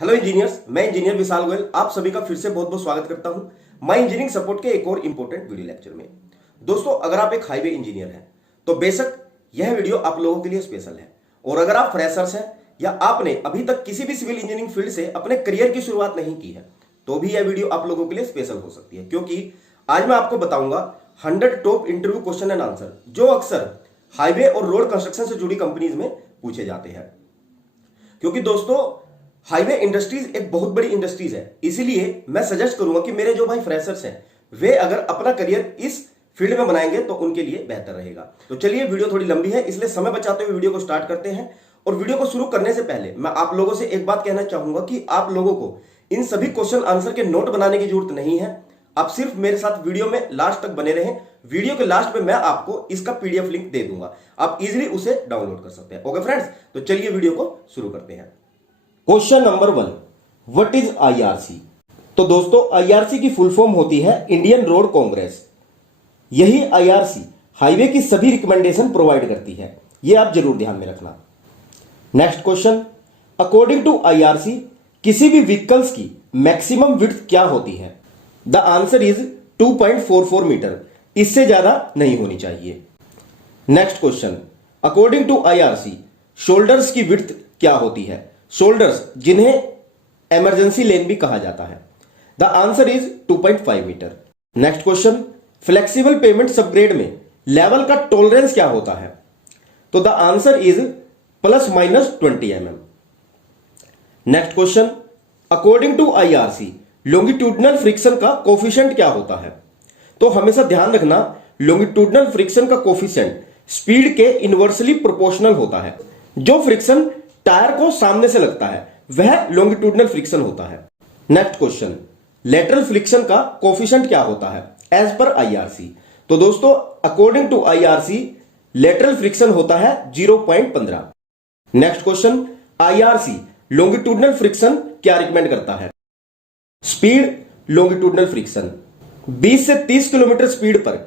Hello engineers, मैं engineer विशाल गोयल आप सभी का फिर से बहुत बहुत स्वागत करता हूं माय इंजीनियरिंग सपोर्ट के एक और इंपॉर्टेंट वीडियो लेक्चर में। दोस्तों, अगर आप एक हाईवे इंजीनियर हैं तो बेशक यह वीडियो आप लोगों के लिए स्पेशल है। और अगर आप फ्रेशर्स हैं या आपने अभी तक किसी भी सिविल इंजीनियरिंग फील्ड से अपने करियर की शुरुआत नहीं की है तो भी यह वीडियो आप लोगों के लिए स्पेशल हो सकती है, क्योंकि आज मैं आपको बताऊंगा 100 top interview question and answer जो अक्सर हाईवे और रोड कंस्ट्रक्शन से जुड़ी कंपनीज में पूछे जाते हैं। क्योंकि दोस्तों, हाईवे इंडस्ट्रीज एक बहुत बड़ी इंडस्ट्रीज है, इसीलिए मैं सजेस्ट करूंगा कि मेरे जो भाई फ्रेशर्स हैं वे अगर अपना करियर इस फील्ड में बनाएंगे तो उनके लिए बेहतर रहेगा। तो चलिए, वीडियो थोड़ी लंबी है इसलिए समय बचाते हुए वीडियो को स्टार्ट करते हैं। और वीडियो को शुरू करने से पहले मैं आप लोगों से एक बात कहना चाहूंगा कि आप लोगों को इन सभी क्वेश्चन आंसर के नोट बनाने की जरूरत नहीं है। आप सिर्फ मेरे साथ वीडियो में लास्ट तक बने रहें। वीडियो के लास्ट में मैं आपको इसका पीडीएफ लिंक दे दूंगा, आप इजीली उसे डाउनलोड कर सकते हैं। ओके फ्रेंड्स, तो चलिए वीडियो को शुरू करते हैं। Question number 1, what is IRC? तो दोस्तों, आईआरसी की फुल फॉर्म होती है इंडियन रोड कांग्रेस। यही आईआरसी हाईवे की सभी रिकमेंडेशन प्रोवाइड करती है, यह आप जरूर ध्यान में रखना। Next question, according to IRC किसी भी व्हीकल्स की मैक्सिमम विड्थ क्या होती है? द आंसर इज 2.44 मीटर, इससे ज्यादा नहीं होनी चाहिए। Next question, according to IRC shoulders की विड्थ क्या होती है? शोल्डर्स जिन्हें इमरजेंसी लेन भी कहा जाता है। The answer is 2.5 metre. Next question, flexible pavement subgrade में लेवल का टॉलरेंस क्या होता है? तो the answer is ±20 mm। Next question, according to IRC longitudinal friction का कोफिशिएंट क्या होता है? तो हमेशा ध्यान रखना, लॉन्गिट्यूडनल फ्रिक्शन का कोफिशिएंट स्पीड के इनवर्सली प्रोपोर्शनल होता है। जो फ्रिक्शन टायर को सामने से लगता है वह लॉन्गिट्यूडनल फ्रिक्शन होता है। नेक्स्ट क्वेश्चन, लेटरल फ्रिक्शन का कोफिशिएंट क्या होता है एज पर आईआरसी? तो दोस्तों, according to IRC lateral friction होता है 0.15। Next question, IRC longitudinal friction क्या रिकमेंड करता है? स्पीड लॉन्गिट्यूडनल फ्रिक्शन 20 से 30 किलोमीटर स्पीड पर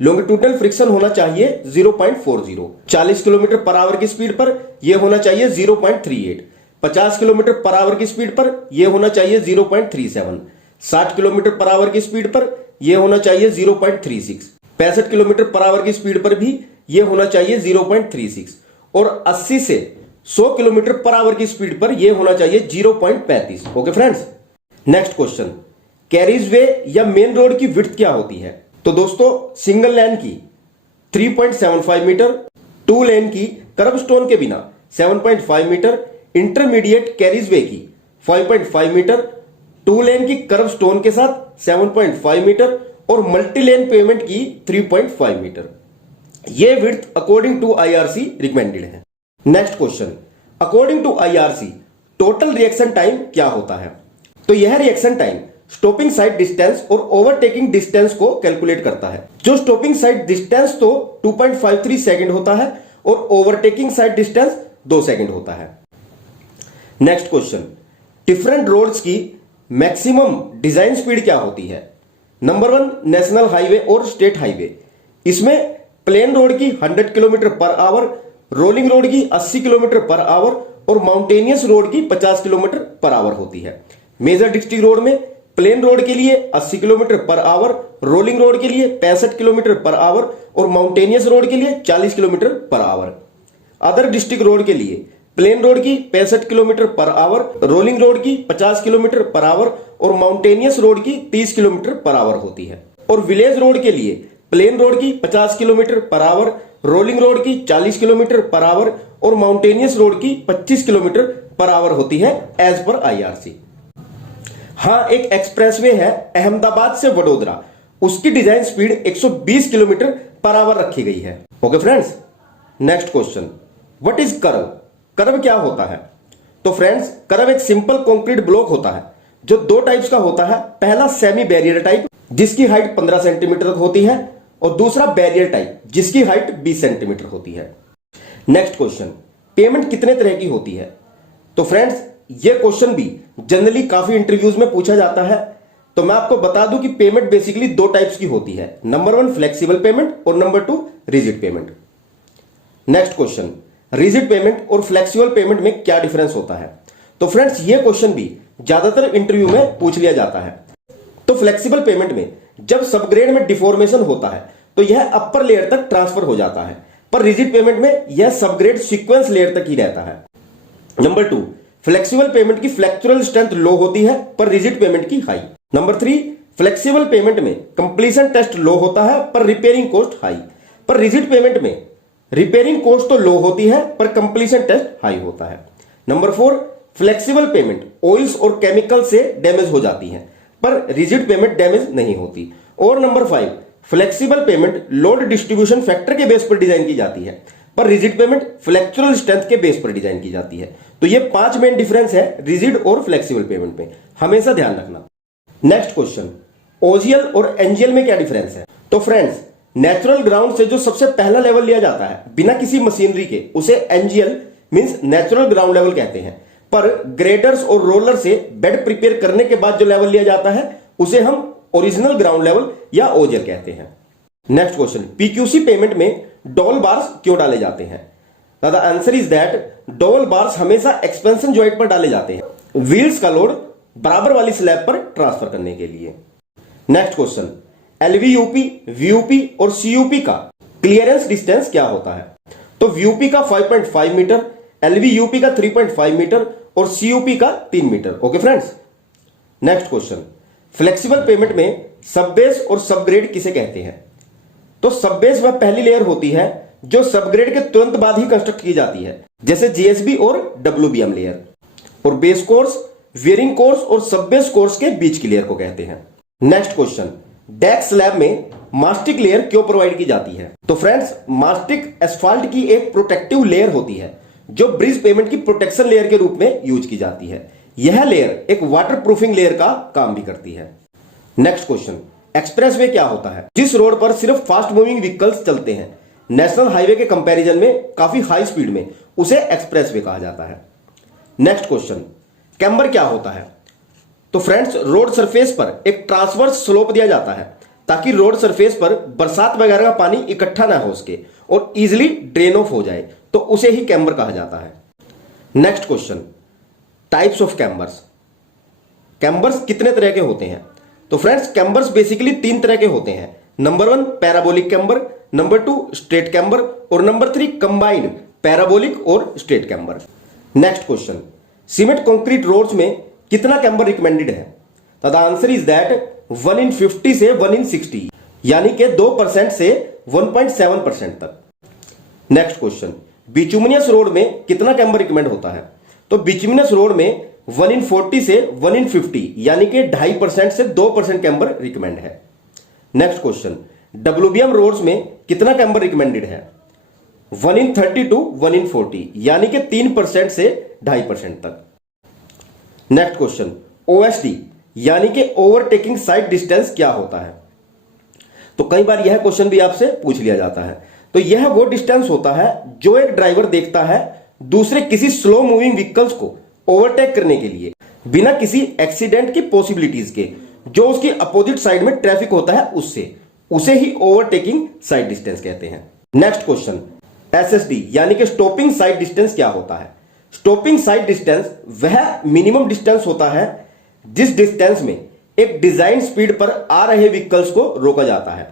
लॉन्गिट्यूडनल फ्रिक्शन होना चाहिए 0.40। 40 किलोमीटर पर आवर की स्पीड पर यह होना चाहिए 0.38। 50 किलोमीटर पर आवर की स्पीड पर यह होना चाहिए 0.37। 60 किलोमीटर पर आवर की स्पीड पर यह होना चाहिए 0.36। 65 किलोमीटर पर आवर की स्पीड पर भी यह होना चाहिए 0.36। और 80 से 100 किलोमीटर पर आवर की स्पीड पर यह होना चाहिए 0.35। Okay friends. Next question, carriage way या मेन रोड की विड्थ क्या होती है? तो दोस्तों, सिंगल लेन की 3.75 मीटर, 2 लेन की कर्ब स्टोन के बिना 7.5 मीटर, इंटरमीडिएट कैरिज वे की 5.5 मीटर, 2 लेन की कर्ब स्टोन के साथ 7.5 मीटर और मल्टी लेन पेमेंट की 3.5 मीटर। यह width according to IRC recommended है। Next question, according to IRC total reaction time क्या होता है? तो यह reaction time stopping sight distance और ओवरटेकिंग डिस्टेंस को कैलकुलेट करता है। जो स्टॉपिंग साइड डिस्टेंस तो 2.53 सेकंड होता है और ओवरटेकिंग साइड डिस्टेंस 2 सेकंड होता है। नेक्स्ट क्वेश्चन, डिफरेंट रोड्स की मैक्सिमम डिजाइन स्पीड क्या होती है? नंबर 1, नेशनल हाईवे और स्टेट हाईवे। इसमें प्लेन रोड की 100 kilometre per hour, rolling road की 80 किलोमीटर पर आवर और माउंटेनियस रोड की 50 किलोमीटर पर आवर होती है। मेजर डिस्ट्रिक्ट रोड में प्लेन रोड के लिए 80 kilometre per hour, rolling road के लिए 65 किलोमीटर पर आवर और माउंटेनियस रोड के लिए 40 kilometre per hour. Other district road के लिए प्लेन रोड की 65 kilometre per hour, rolling road की 50 किलोमीटर पर आवर और माउंटेनियस रोड की 30 किलोमीटर पर आवर होती है। और विलेज रोड के लिए प्लेन रोड की 50 kilometre per hour, rolling road की 40 किलोमीटर पर आवर और माउंटेनियस रोड की 25 किलोमीटर पर आवर होती है एज पर आईआरसी। हां, एक एक्सप्रेसवे है अहमदाबाद से वडोदरा, उसकी design speed 120 kilometre per hour रखी गई है। Okay friends. Next question, what is curve? Curve क्या होता है? तो फ्रेंड्स, कर्व एक सिंपल कंक्रीट ब्लॉक होता है जो 2 टाइप्स का होता है। पहला सेमी बैरियर टाइप जिसकी हाइट 15 सेंटीमीटर होती है और दूसरा बैरियर टाइप जिसकी हाइट 20 सेंटीमीटर होती है। नेक्स्ट क्वेश्चन, पेमेंट कितने तरह की होती है? तो फ्रेंड्स, यह क्वेश्चन भी जनरली काफी इंटरव्यूज में पूछा जाता है, तो मैं आपको बता दूं कि पेमेंट बेसिकली 2 टाइप्स की होती है। नंबर 1 फ्लेक्सिबल पेमेंट और number 2 rigid payment. Next question, rigid payment और फ्लेक्सिबल पेमेंट में क्या डिफरेंस होता है? तो फ्रेंड्स ये क्वेश्चन भी ज्यादातर इंटरव्यू में पूछ लिया जाता है। तो फ्लेक्सिबल पेमेंट में जब सबग्रेड में डिफॉर्मेशन होता है तो यह अपर लेयर तक ट्रांसफर हो जाता है, पर रिजिड पेमेंट में यह सबग्रेड सीक्वेंस लेयर तक ही रहता है। नंबर 2, फ्लेक्सिबल पेमेंट की फ्लेक्चुरल स्ट्रेंथ लो होती है पर रिजिड पेमेंट की हाई। नंबर 3, फ्लेक्सिबल पेमेंट में कंप्लीशन टेस्ट लो होता है पर रिपेयरिंग कॉस्ट हाई, पर रिजिड पेमेंट में रिपेयरिंग कॉस्ट तो लो होती है पर कंप्लीशन टेस्ट हाई होता है। नंबर 4, फ्लेक्सिबल पेमेंट ऑयल्स और केमिकल से डैमेज हो जाती है पर रिजिड पेमेंट डैमेज नहीं होती। और number 5, flexible pavement load distribution factor के बेस पर डिजाइन की जाती है पर रिजिड पेमेंट फ्लेक्चुरल स्ट्रेंथ के बेस पर डिजाइन की जाती है। तो ये 5 मेन डिफरेंस है रिजिड और फ्लेक्सिबल पेमेंट में, हमेशा ध्यान रखना। नेक्स्ट क्वेश्चन, ओजीएल और एनजीएल में क्या डिफरेंस है? तो फ्रेंड्स, नेचुरल ग्राउंड से जो सबसे पहला लेवल लिया जाता है बिना किसी मशीनरी के, उसे NGL means natural ground level कहते हैं, पर ग्रेडर्स और रोलर से बेड प्रिपेयर करने के बाद जो लेवल लिया जाता है उसे हम ओरिजिनल ग्राउंड लेवल या ओजीएल कहते हैं। नेक्स्ट क्वेश्चन, पीक्यूसी पेमेंट में डबल बार्स क्यों डाले जाते हैं? The answer is that double bars हमेशा एक्सपेंशन जॉइंट पर डाले जाते हैं व्हील्स का लोड बराबर वाली स्लैब पर ट्रांसफर करने के लिए। नेक्स्ट क्वेश्चन, एलवीयूपी, वीयूपी और सीयूपी का क्लियरेंस डिस्टेंस क्या होता है? तो वीयूपी का 5.5 मीटर, एलवीयूपी का 3.5 मीटर और सीयूपी का 3 मीटर। Okay friends. Next question, flexible pavement में सबबेस और सबग्रेड किसे कहते हैं? तो सबबेस वह पहली लेयर होती है जो सबग्रेड के तुरंत बाद ही कंस्ट्रक्ट की जाती है, जैसे जीएसबी और डब्ल्यूबीएम लेयर। और बेस कोर्स, वेयरिंग कोर्स और सबबेस कोर्स के बीच की लेयर को कहते हैं। नेक्स्ट क्वेश्चन, डेक स्लैब में मास्टिक लेयर क्यों प्रोवाइड की जाती है? तो फ्रेंड्स, मास्टिक एस्फाल्ट की एक प्रोटेक्टिव लेयर होती है जो ब्रिज पेमेंट की प्रोटेक्शन लेयर के रूप में यूज की जाती है। यह लेयर एक वाटर प्रूफिंग लेयर का काम भी करती है। नेक्स्ट क्वेश्चन, एक्सप्रेसवे क्या होता है? जिस रोड पर सिर्फ फास्ट मूविंग व्हीकल्स चलते हैं नेशनल हाईवे के कंपैरिजन में काफी हाई स्पीड में, उसे एक्सप्रेसवे कहा जाता है। नेक्स्ट क्वेश्चन, कैम्बर क्या होता है? तो फ्रेंड्स, रोड सरफेस पर एक ट्रांसवर्स स्लोप दिया जाता है ताकि रोड सरफेस पर बरसात वगैरह का पानी इकट्ठा ना हो सके और इजिली ड्रेन ऑफ हो जाए, तो उसे ही कैम्बर कहा जाता है। Next question, types of Chambers. Chambers कितने तरह के होते हैं? तो फ्रेंड्स, कैम्बर्स बेसिकली 3 तरह के होते हैं। Number 1 parabolic camber, number 2 straight camber और नंबर 3 कंबाइंड पैराबोलिक और straight camber. Next question, cement concrete roads में कितना कैम्बर रिकमेंडेड है? द आंसर इज दैट 1/50 से 1/60, यानी कि 2% से 1.7% तक। नेक्स्ट क्वेश्चन, बिचुमिनस रोड में कितना कैम्बर रिकमेंड होता है? तो बिचुमिनस रोड में 1/40 से 1/50, यानी कि 2.5% से 2% कैम्बर रिकमेंड है। नेक्स्ट क्वेश्चन, डब्ल्यूबीएम रोड्स में कितना कैम्बर रिकमेंडेड है? 1/30 टू 1/40, यानी कि 3% से 2.5% तक। नेक्स्ट क्वेश्चन, ओएसडी यानी कि ओवरटेकिंग साइड डिस्टेंस क्या होता है? तो कई बार यह क्वेश्चन भी आपसे पूछ लिया जाता है। तो यह वो डिस्टेंस होता है जो एक ड्राइवर देखता है दूसरे किसी स्लो मूविंग व्हीकल्स को ओवरटेक करने के लिए बिना किसी एक्सीडेंट की पॉसिबिलिटीज के, जो उसकी अपोजिट साइड में ट्रैफिक होता है उससे, उसे ही ओवरटेकिंग साइड डिस्टेंस कहते हैं। नेक्स्ट क्वेश्चन, एसएसडी यानी कि स्टॉपिंग साइड डिस्टेंस क्या होता है? स्टॉपिंग साइड डिस्टेंस वह मिनिमम डिस्टेंस होता है जिस डिस्टेंस में एक डिजाइन स्पीड पर आ रहे व्हीकल्स को रोका जाता है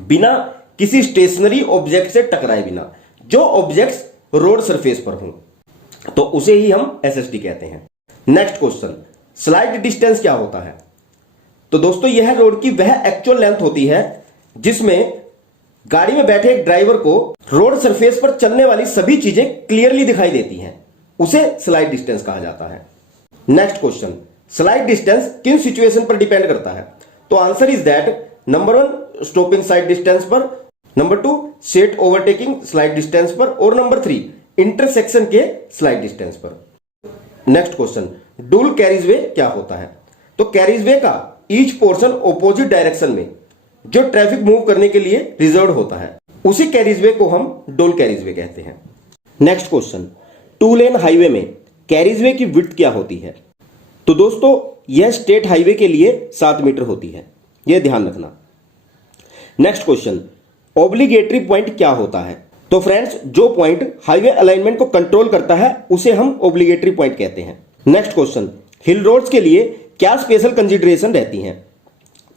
बिना किसी स्टेशनरी ऑब्जेक्ट से टकराए बिना, जो ऑब्जेक्ट्स रोड सरफेस पर हों, तो उसे ही हम एसएसडी कहते हैं। नेक्स्ट क्वेश्चन, स्लाइड डिस्टेंस क्या होता है? तो दोस्तों, यह रोड की वह एक्चुअल लेंथ होती है जिसमें गाड़ी में बैठे एक ड्राइवर को रोड सरफेस पर चलने वाली सभी चीजें क्लियरली दिखाई देती हैं, उसे स्लाइड डिस्टेंस कहा जाता है। नेक्स्ट क्वेश्चन, स्लाइड डिस्टेंस किन सिचुएशन पर डिपेंड करता है? तो answer is that number 1 stopping sight distance पर, number 2 safe overtaking sight distance पर और नंबर 3 इंटरसेक्शन के स्लाइड डिस्टेंस पर। नेक्स्ट क्वेश्चन, डुअल कैरिजवे क्या होता है? तो कैरिजवे का ईच पोर्शन ऑपोजिट डायरेक्शन में जो ट्रैफिक मूव करने के लिए रिजर्व होता है, उसी कैरिजवे को हम डुअल कैरिजवे कहते हैं। नेक्स्ट क्वेश्चन, 2 लेन हाईवे में कैरिजवे की विड्थ क्या होती है? तो दोस्तों, यह स्टेट हाईवे के लिए 7 मीटर होती है, यह ध्यान रखना। नेक्स्ट क्वेश्चन, ऑब्लिगेटरी पॉइंट क्या होता है? तो फ्रेंड्स, जो पॉइंट हाईवे अलाइनमेंट को कंट्रोल करता है उसे हम ऑब्लिगेटरी पॉइंट कहते हैं। नेक्स्ट क्वेश्चन, हिल रोड्स के लिए क्या स्पेशल कंसिडरेशन रहती हैं?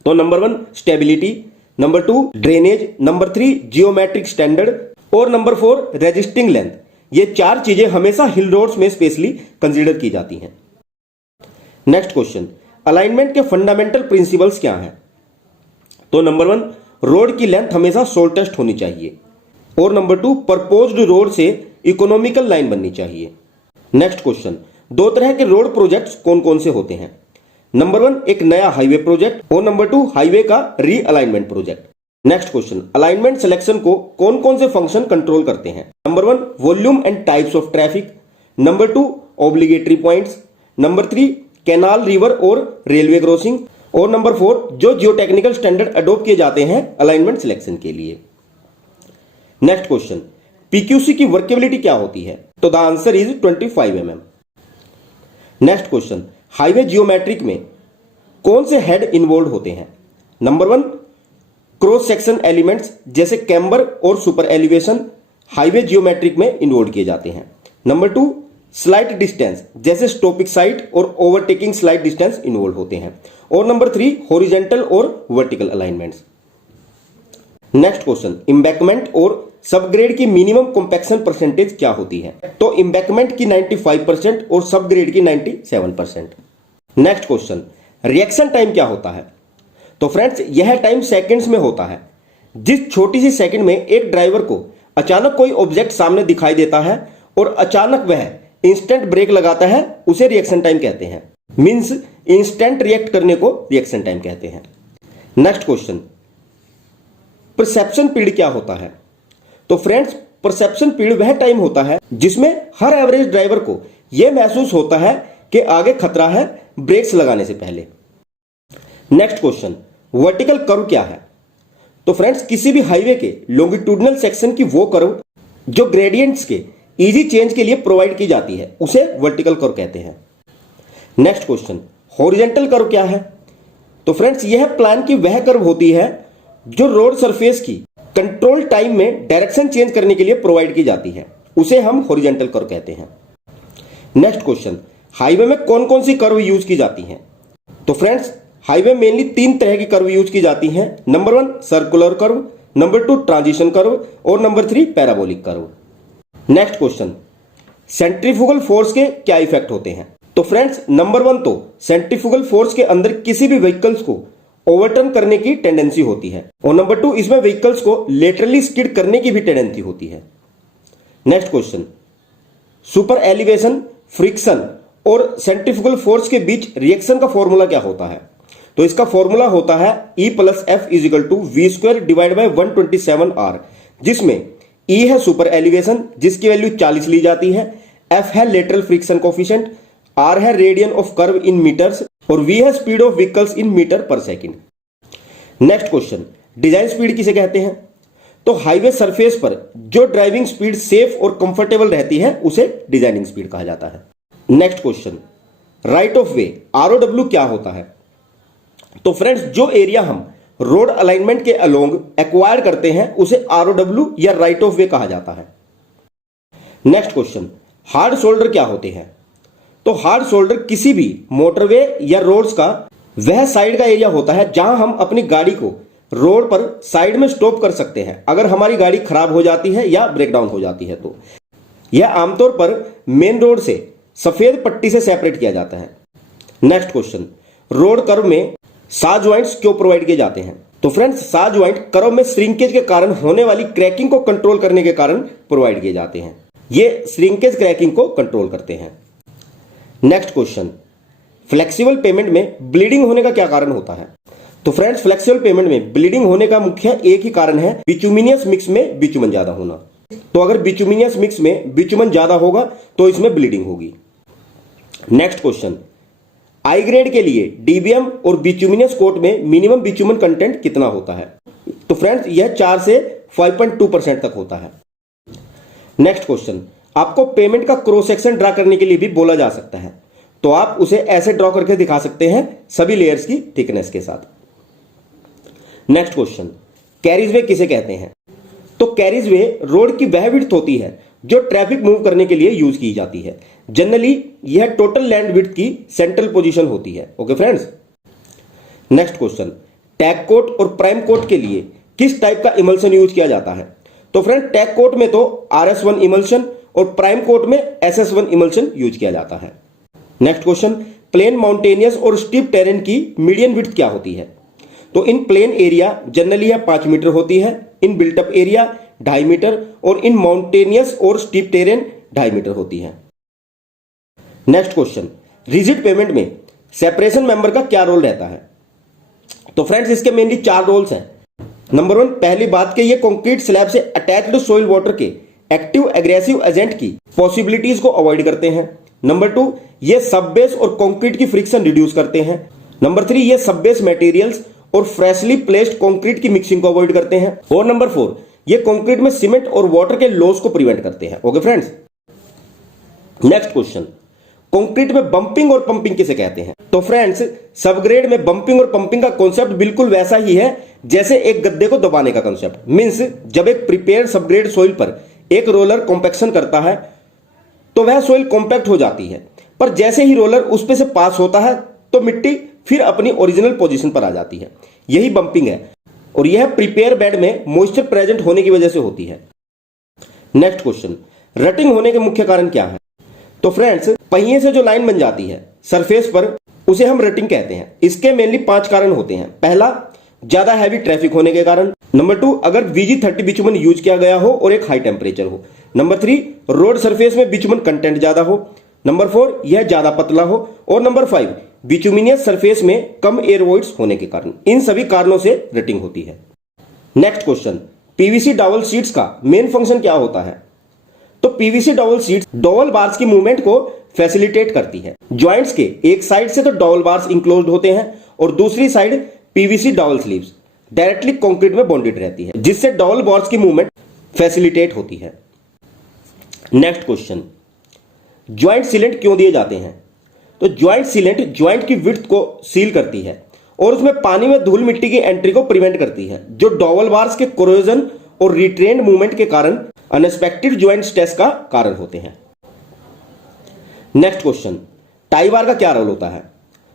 तो number 1 stability, number 2 drainage, number 3 geometric standard और नंबर 4 रेजिस्टिंग लेंथ। ये 4 चीजें हमेशा हिल रोड्स में स्पेशली कंसीडर की जाती हैं। नेक्स्ट क्वेश्चन, अलाइनमेंट के फंडामेंटल प्रिंसिपल्स क्या हैं? तो नंबर 1 रोड की लेंथ हमेशा शॉर्टेस्ट होनी चाहिए और नंबर 2 प्रपोज्ड रोड से इकोनॉमिकल लाइन बननी चाहिए। नेक्स्ट क्वेश्चन, 2 तरह के रोड प्रोजेक्ट्स कौन कौन से होते हैं? नंबर 1 एक नया हाईवे प्रोजेक्ट और नंबर 2 हाईवे का realignment project. Next question, alignment selection को कौन कौन से फंक्शन कंट्रोल करते हैं? Number 1 volume and types of traffic, number 2 obligatory points, number 3 canal, river और रेलवे क्रॉसिंग और नंबर 4 जो जियोटेक्निकल स्टैंडर्ड अडॉप्ट किए जाते हैं अलाइनमेंट सिलेक्शन के लिए। नेक्स्ट क्वेश्चन, पीक्यूसी की वर्केबिलिटी क्या होती है? तो the answer is 25 mm। Next question, highway geometric में कौन से हेड इन्वॉल्व होते हैं? नंबर 1 क्रॉस सेक्शन एलिमेंट्स जैसे कैम्बर और सुपर एलिवेशन हाईवे जियोमेट्रिक में इन्वॉल्व किए जाते हैं। नंबर 2 स्लाइट डिस्टेंस जैसे स्टॉपिक साइट और ओवरटेकिंग स्लाइट डिस्टेंस इन्वॉल्व होते हैं और नंबर 3 हॉरिजॉन्टल और vertical alignments. Next question, embankment और सबग्रेड की मिनिमम कॉम्पैक्शन परसेंटेज क्या होती है? तो एम्बैंकमेंट की 95% और सबग्रेड की 97%। नेक्स्ट क्वेश्चन, रिएक्शन टाइम क्या होता है? तो फ्रेंड्स यह टाइम सेकंड्स में होता है। जिस छोटी सी सेकंड में एक ड्राइवर को अचानक कोई ऑब्जेक्ट सामने दिखाई देता है और अचानक वह इंस्टेंट ब्रेक लगाता है उसे रिएक्शन टाइम कहते हैं। मींस इंस्टेंट रिएक्ट करने को रिएक्शन टाइम कहते हैं। नेक्स्ट क्वेश्चन, परसेप्शन पीरियड क्या होता है? तो फ्रेंड्स परसेप्शन पीरियड वह टाइम होता है जिसमें हर एवरेज ड्राइवर को यह महसूस होता है कि आगे खतरा है ब्रेक्स लगाने से पहले। नेक्स्ट क्वेश्चन, वर्टिकल कर्व क्या है? तो फ्रेंड्स किसी भी हाईवे के लॉन्गिट्यूडनल सेक्शन की वो कर्व जो ग्रेडियंट्स के इजी चेंज के लिए प्रोवाइड की जाती है उसे वर्टिकल कर्व कहते हैं। नेक्स्ट क्वेश्चन, हॉरिजॉन्टल कर्व क्या है? तो फ्रेंड्स यह प्लान की वह कर्व होती है जो रोड सरफेस की कंट्रोल टाइम में डायरेक्शन चेंज करने के लिए प्रोवाइड की जाती है, उसे हम हॉरिजॉन्टल कर्व कहते हैं। नेक्स्ट क्वेश्चन, हाईवे में कौन कौन सी कर्व यूज की जाती हैं? तो फ्रेंड्स हाईवे मेनली 3 तरह की कर्व यूज की जाती हैं। Number 1 circular curve, number 2 transition curve और number 3 parabolic curve. Next question, centrifugal force के क्या इफेक्ट होते हैं? तो फ्रेंड्स नंबर 1 तो सेंट्रीफ्यूगल फोर्स के अंदर किसी भी व्हीकल्स को ओवरटर्न करने की टेंडेंसी होती है और नंबर 2 इसमें व्हीकल्स को लेटरली स्किड करने की भी टेंडेंसी होती है। Next question, super elevation, friction और सेंट्रीफ्यूगल फोर्स के बीच रिएक्शन का फॉर्मूला क्या होता है? तो इसका फॉर्मूला होता है E + F = V² divide by 127R, जिसमें E है सुपर एलिवेशन जिसकी वैल्यू 40 ली जाती है, F है लेटरल फ्रिक्शन कोफिशिएंट, R है radian of curve in metres और V है speed of vehicles in metre per second. Next question, design speed किसे कहते हैं? तो हाईवे सरफेस पर जो ड्राइविंग स्पीड सेफ और कंफर्टेबल रहती है उसे डिजाइनिंग स्पीड कहा जाता है। Next question, right of way ROW क्या होता है? तो फ्रेंड्स जो एरिया हम रोड अलाइनमेंट के अलोंग एक्वायर करते हैं उसे ROW या राइट ऑफ वे कहा जाता है। नेक्स्ट क्वेश्चन, हार्ड शोल्डर क्या होते हैं? तो हार्ड शोल्डर किसी भी मोटरवे या रोड्स का वह साइड का एरिया होता है जहां हम अपनी गाड़ी को रोड पर साइड में स्टॉप कर सकते हैं अगर हमारी गाड़ी खराब हो जाती है या ब्रेकडाउन हो जाती है। तो यह आमतौर पर मेन रोड से सफेद पट्टी से सेपरेट किया जाता है। नेक्स्ट क्वेश्चन, रोड कर्व में सा ज्वाइंट्स क्यों प्रोवाइड किए जाते हैं? तो फ्रेंड्स सा ज्वाइंट कर्व में श्रिंकेज के कारण होने वाली क्रैकिंग को कंट्रोल करने के कारण प्रोवाइड किए जाते हैं। ये श्रिंकेज क्रैकिंग को कंट्रोल करते हैं। नेक्स्ट क्वेश्चन, फ्लेक्सिबल पेमेंट में ब्लीडिंग होने का क्या कारण होता है? तो फ्रेंड्स फ्लेक्सिबल पेमेंट में ब्लीडिंग होने का मुख्य एक ही कारण है, बिचुमिनियस मिक्स में बिचुमन ज्यादा होना। तो अगर बिचुमिनियस मिक्स में बिचुमन ज्यादा होगा तो इसमें ब्लीडिंग होगी। नेक्स्ट क्वेश्चन, आई ग्रेड के लिए डीबीएम और बिचुमिनियस कोट में मिनिमम बिचुमन कंटेंट कितना होता है? तो फ्रेंड्स यह 4 से 5.2% तक होता है। नेक्स्ट क्वेश्चन, आपको पेमेंट का क्रॉस सेक्शन ड्रा करने के लिए भी बोला जा सकता है, तो आप उसे ऐसे ड्रॉ करके दिखा सकते हैं सभी लेयर्स की थिकनेस के साथ। नेक्स्ट क्वेश्चन, कैरिजवे किसे कहते हैं? तो कैरिजवे रोड की वह विड्थ होती है जो ट्रैफिक मूव करने के लिए यूज की जाती है। जनरली यह टोटल लैंड विड्थ की सेंट्रल पोजीशन होती है। Okay friends, next question, tag coat और प्राइम कोट के लिए किस टाइप का इमल्शन यूज किया जाता है? तो फ्रेंड, टैग कोट में तो RS1 इमल्शन और प्राइम कोट में SS1 इमल्शन यूज किया जाता है। नेक्स्ट क्वेश्चन, प्लेन, माउंटेनियस और स्टीप टेरेन की मीडियन विड्थ क्या होती है? तो इन प्लेन एरिया जनरली यह 5 मीटर होती है, इन बिल्टअप एरिया 2.5 मीटर और इन माउंटेनियस और स्टीप टेरेन 2.5 मीटर होती है। नेक्स्ट क्वेश्चन, रिजिड पेमेंट में सेपरेशन मेंबर का क्या रोल रहता है? तो फ्रेंड्स, इसके मेनली 4 रोल्स हैं। नंबर 1, पहली बात कि ये कंक्रीट स्लैब से अटैच्ड सोइल वाटर के एक्टिव एग्रेसिव एजेंट की पॉसिबिलिटीज को अवॉइड करते हैं। नंबर 2, ये सब बेस और कंक्रीट की फ्रिक्शन रिड्यूस करते हैं। नंबर 3, ये सब बेस मटेरियल्स और फ्रेशली प्लेस्ड कंक्रीट की मिक्सिंग को अवॉइड करते हैं। और नंबर 4, ये कंक्रीट में सीमेंट और वाटर के लॉस को प्रिवेंट करते हैं। Okay friends, next question, concrete में बंपिंग और पंपिंग किसे कहते हैं? तो फ्रेंड्स, सबग्रेड में बंपिंग और पंपिंग का कॉन्सेप्ट बिल्कुल वैसा ही है जैसे एक गद्दे को दबाने का कॉन्सेप्ट। मींस जब एक प्रिपेयर्ड सबग्रेड सोइल पर एक रोलर कॉम्पैक्शन करता है तो वह सोइल कॉम्पैक्ट हो जाती है, पर जैसे ही रोलर उस पे से पास होता है तो मिट्टी फिर अपनी ओरिजिनल पोजीशन पर आ जाती है। यही बंपिंग है और यह प्रिपेयर बेड में मॉइस्चर प्रेजेंट होने की वजह से होती है। नेक्स्ट क्वेश्चन, रटिंग होने के मुख्य कारण क्या है? तो फ्रेंड्स, पहिए से जो लाइन बन जाती है सरफेस पर, उसे हम रटिंग कहते हैं। इसके मेनली 5 कारण होते हैं। पहला, ज्यादा हैवी ट्रैफिक होने के कारण। नंबर 2, अगर VG30 बिचुमन यूज किया गया हो और एक हाई टेम्परेचर हो। नंबर 3, रोड सरफेस में बिचुमन कंटेंट ज्यादा हो। नंबर 4, यह ज्यादा पतला हो। और नंबर 5, बिचुमिनियस सरफेस में कम एयर वॉइड्स होने के कारण। इन सभी कारणों से रटिंग होती है। Next question, PVC dowel sheets का मेन फंक्शन क्या होता है? तो PVC dowel sheets dowel bars की मूवमेंट को फैसिलिटेट करती है। जॉइंट्स के एक साइड से तो डॉवल बार्स इंक्लोज्ड होते हैं और दूसरी side PVC dowel sleeves directly concrete में बॉन्डेड रहती है, जिससे डॉवल बार्स की मूवमेंट फैसिलिटेट होती है। नेक्स्ट क्वेश्चन, ज्वाइंट सीलेंट क्यों दिए जाते हैं? तो ज्वाइंट सीलेंट ज्वाइंट की विड्थ को सील करती है और उसमें पानी में धूल मिट्टी की एंट्री को प्रिवेंट करती है, जो डॉवल बार्स के कोरोजन और रिट्रेन्ड मूवमेंट के कारण अनएक्सपेक्टेड ज्वाइंट स्ट्रेस का कारण होते हैं। नेक्स्ट क्वेश्चन, टाई बार का क्या रोल होता है?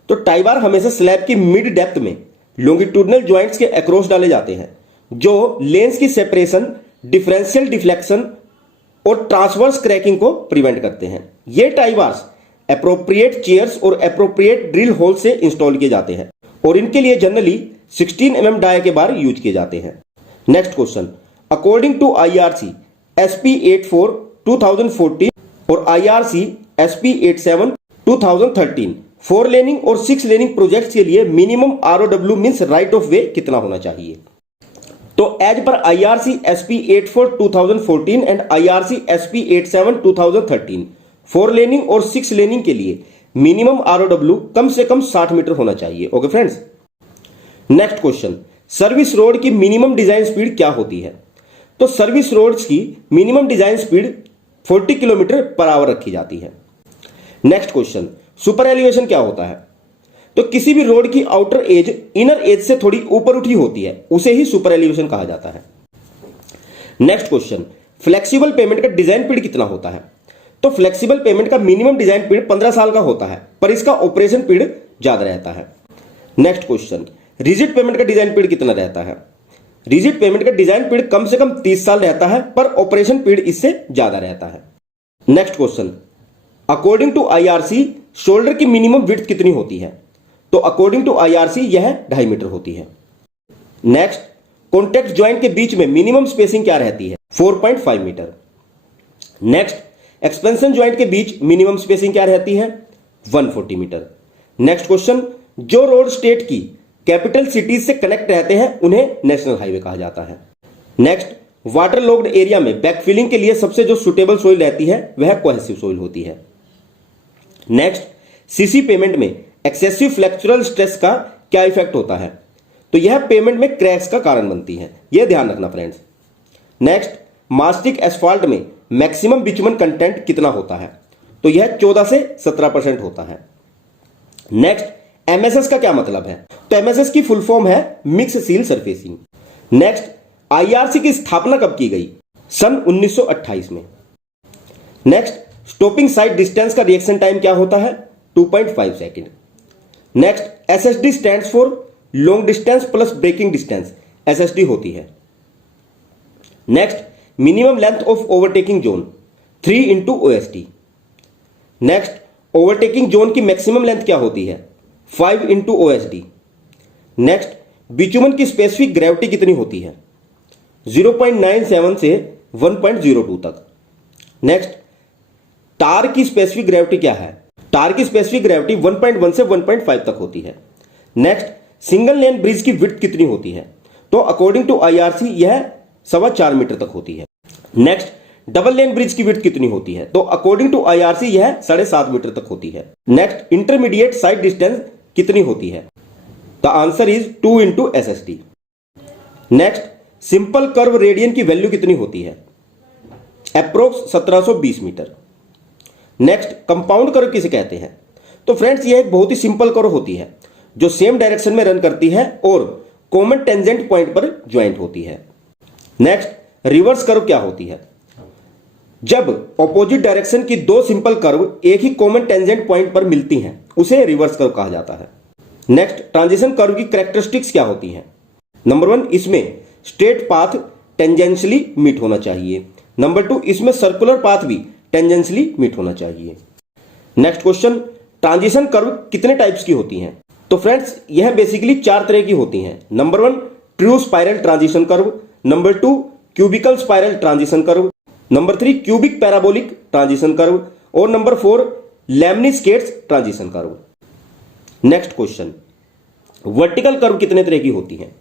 तो टाई बार हमेशा स्लैब की मिड डेप्थ में लॉन्गिट्यूडनल ज्वाइंट्स के अक्रॉस डाले जाते हैं, जो लेंस की सेपरेशन, डिफरेंशियल डिफ्लेक्शन और ट्रांसवर्स क्रैकिंग को प्रिवेंट करते हैं। ये टाई बार्स एप्रोप्रिएट चेयर्स और एप्रोप्रिएट ड्रिल होल से इंस्टॉल किए जाते हैं और इनके लिए जनरली 16 mm डाई के बार यूज किए जाते हैं। Next question, according to IRC SP84 2014 और IRC SP87 2013 4 लेनिंग और 6 लेनिंग प्रोजेक्ट्स के लिए minimum ROW means right of वे कितना होना चाहिए? तो as per IRC SP84 2014 and IRC SP87 2013 4 laning और 6 लेनिंग के लिए मिनिमम ROW कम से कम 60 मीटर होना चाहिए। Okay friends, next question, service road की मिनिमम डिजाइन स्पीड क्या होती है? तो सर्विस रोड्स की minimum design speed 40 kilometre per hour रखी जाती है। नेक्स्ट क्वेश्चन, सुपर एलिवेशन क्या होता है? तो किसी भी रोड की आउटर एज इनर एज से थोड़ी ऊपर उठी होती है, उसे ही सुपर एलिवेशन कहा जाता है। नेक्स्ट क्वेश्चन, फ्लेक्सिबल पेमेंट का डिजाइन पीरियड कितना होता है? तो फ्लेक्सिबल पेमेंट का मिनिमम डिजाइन पीरियड 15 साल का होता है, पर इसका ऑपरेशन पीरियड ज्यादा रहता है। नेक्स्ट क्वेश्चन, रिजिड पेमेंट का डिजाइन पीरियड कितना रहता है? रिजिड पेमेंट का डिजाइन पीरियड कम से कम 30 साल रहता है, पर ऑपरेशन पीरियड इससे ज्यादा रहता है। Next question, according to IRC shoulder की मिनिमम विड्थ कितनी होती है? तो अकॉर्डिंग टू IRC यह 2.5 मीटर होती है। नेक्स्ट, कॉन्टेक्ट ज्वाइंट के बीच में मिनिमम स्पेसिंग क्या रहती है? 4.5 मीटर। नेक्स्ट, एक्सपेंशन ज्वाइंट के बीच मिनिमम स्पेसिंग क्या रहती है? 140 मीटर। नेक्स्ट क्वेश्चन, जो रोड स्टेट की कैपिटल सिटीज से कनेक्ट रहते हैं उन्हें नेशनल हाईवे कहा जाता है। नेक्स्ट, वाटर लॉक्ड एरिया में बैकफिलिंग के लिए सबसे जो सुटेबल सोइल रहती है वह कोहेसिव सोइल होती है। नेक्स्ट, सीसी पेमेंट में एक्सेसिव फ्लेक्चरल स्ट्रेस का क्या इफेक्ट होता है? तो यह पेमेंट में क्रैक्स का कारण बनती है, यह ध्यान रखना फ्रेंड्स। नेक्स्ट, मास्टिक एस्फाल्ट में मैक्सिमम बिचुमन कंटेंट कितना होता है? तो यह 14 से 17% होता है। नेक्स्ट, MSS का क्या मतलब है? तो MSS की फुल फॉर्म है mix seal surfacing. Next, IRC की स्थापना कब की गई? सन 1928 में। नेक्स्ट, स्टॉपिंग साइड डिस्टेंस का रिएक्शन टाइम क्या होता है? 2.5 second. Next, SSD stands for long distance plus braking distance, SSD होती है। Next, minimum length of overtaking zone 3 into OSD। Next, overtaking zone की मैक्सिमम लेंथ क्या होती है? 5 इंटू OSD। नेक्स्ट, बिचुमन की स्पेसिफिक ग्रेविटी कितनी होती है? 0.97 से 1.02 तक। नेक्स्ट, टार की स्पेसिफिक ग्रेविटी क्या है? टार की स्पेसिफिक ग्रेविटी 1.1 से 1.5 तक होती है। नेक्स्ट, सिंगल लेन ब्रिज की विड्थ कितनी होती है? तो अकॉर्डिंग टू IRC यह 4.25 मीटर तक होती है। नेक्स्ट, डबल लेन ब्रिज की विड्थ कितनी होती है? तो अकॉर्डिंग टू IRC यह 7.5 मीटर तक होती है। नेक्स्ट, इंटरमीडिएट साइड डिस्टेंस कितनी होती है? The answer is 2 into SSD। Next, simple curve radian की वैल्यू कितनी होती है? Approx 1720 metre. Next, compound curve किसे कहते हैं? तो फ्रेंड्स, यह एक बहुत ही सिंपल कर्व होती है जो सेम डायरेक्शन में रन करती है और कॉमन टेंजेंट पॉइंट पर ज्वाइंट होती है। नेक्स्ट, रिवर्स कर्व क्या होती है? जब ऑपोजिट डायरेक्शन की दो सिंपल कर्व एक ही कॉमन टेंजेंट पॉइंट पर मिलती हैं उसे रिवर्स कर्व कहा जाता है। नेक्स्ट, ट्रांजिशन कर्व की कैरेक्टरिस्टिक्स क्या होती हैं? नंबर 1, इसमें स्ट्रेट पाथ टेंजेंशियली मीट होना चाहिए। नंबर 2, इसमें सर्कुलर पाथ भी टेंजेंशियली मीट होना चाहिए। नेक्स्ट क्वेश्चन, ट्रांजिशन कर्व कितने टाइप्स की होती हैं? तो फ्रेंड्स, यह बेसिकली 4 तरह की होती हैं। Number 1, true spiral transition curve. Number 2, cubical spiral transition curve. Number 3, cubic parabolic transition curve. और number 4, lemniscates transition curve. Next question, vertical curve कितने तरह की होती हैं?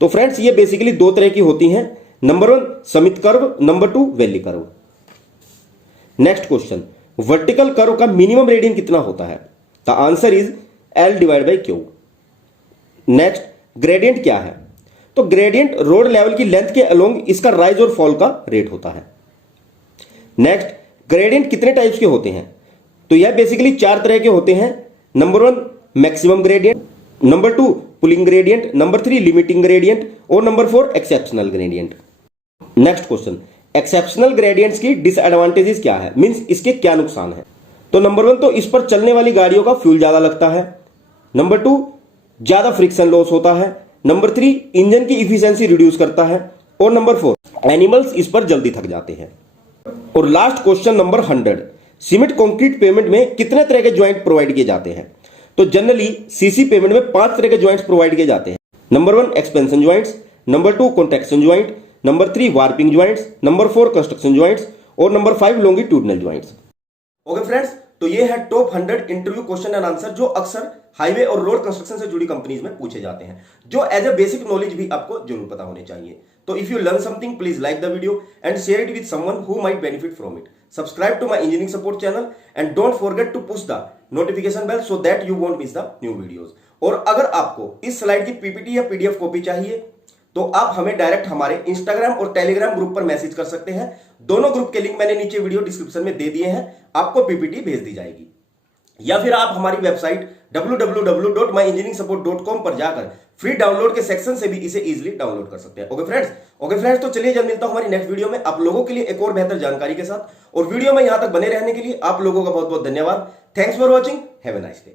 तो फ्रेंड्स, ये बेसिकली 2 तरह की होती हैं। Number 1, summit curve. Number 2, valley curve. Next question, vertical curve का मिनिमम रेडियन कितना होता है? The answer is L/Q। Next, gradient क्या है? तो ग्रेडियंट रोड लेवल की लेंथ के अलोंग इसका राइज और फॉल का रेट होता है। नेक्स्ट, ग्रेडियंट कितने टाइप्स के होते हैं? तो यह बेसिकली 4 तरह के होते हैं। Number 1, maximum gradient. Number 2, pulling gradient. Number 3, limiting gradient. और number 4, exceptional gradient. Next question, exceptional gradients की डिसएडवांटेजेस क्या है, मींस इसके क्या नुकसान है? तो नंबर 1, तो इस पर चलने वाली गाड़ियों का फ्यूल ज्यादा लगता है। नंबर 2, ज्यादा फ्रिक्शन लॉस होता है। नंबर 3, इंजन की इफिशियंसी रिड्यूस करता है। और नंबर 4, एनिमल्स इस पर जल्दी थक जाते हैं। और last question number 100, cement concrete payment में कितने तरह के ज्वाइंट प्रोवाइड किए जाते हैं? तो जनरली सीसी पेमेंट में 5 तरह के ज्वाइंट्स प्रोवाइड किए जाते हैं। Number 1, expansion joints. Number 2, contraction joint. Number 3, warping joints. Number 4, construction joints. और number 5, longitudinal joints. Okay friends, तो ये है top 100 interview question and answer जो अक्सर हाईवे और रोड कंस्ट्रक्शन से जुड़ी कंपनीज में पूछे जाते हैं, जो एज ए बेसिक नॉलेज भी आपको जरूर पता होने चाहिए। तो if you learn something, please like the video and share it with someone who might benefit from it. Subscribe to my engineering support channel and don't forget to push the notification bell so that you won't miss the new videos. और अगर आपको इस slide की PPT या PDF copy चाहिए तो आप हमें डायरेक्ट हमारे इंस्टाग्राम और टेलीग्राम ग्रुप पर मैसेज कर सकते हैं। दोनों ग्रुप के लिंक मैंने नीचे वीडियो डिस्क्रिप्शन में दे दिए हैं, आपको पीपीटी भेज दी जाएगी। या फिर आप हमारी वेबसाइट www.myengineeringsupport.com पर जाकर फ्री डाउनलोड के सेक्शन से भी इसे इजीली डाउनलोड कर सकते हैं। ओके फ्रेंड्स, तो चलिए जल्द मिलता हूं हमारी नेक्स्ट वीडियो में आप लोगों के लिए एक और बेहतर जानकारी के साथ। और वीडियो में यहां तक बने रहने के लिए आप लोगों का बहुत बहुत धन्यवाद। Thanks for watching, have a nice day.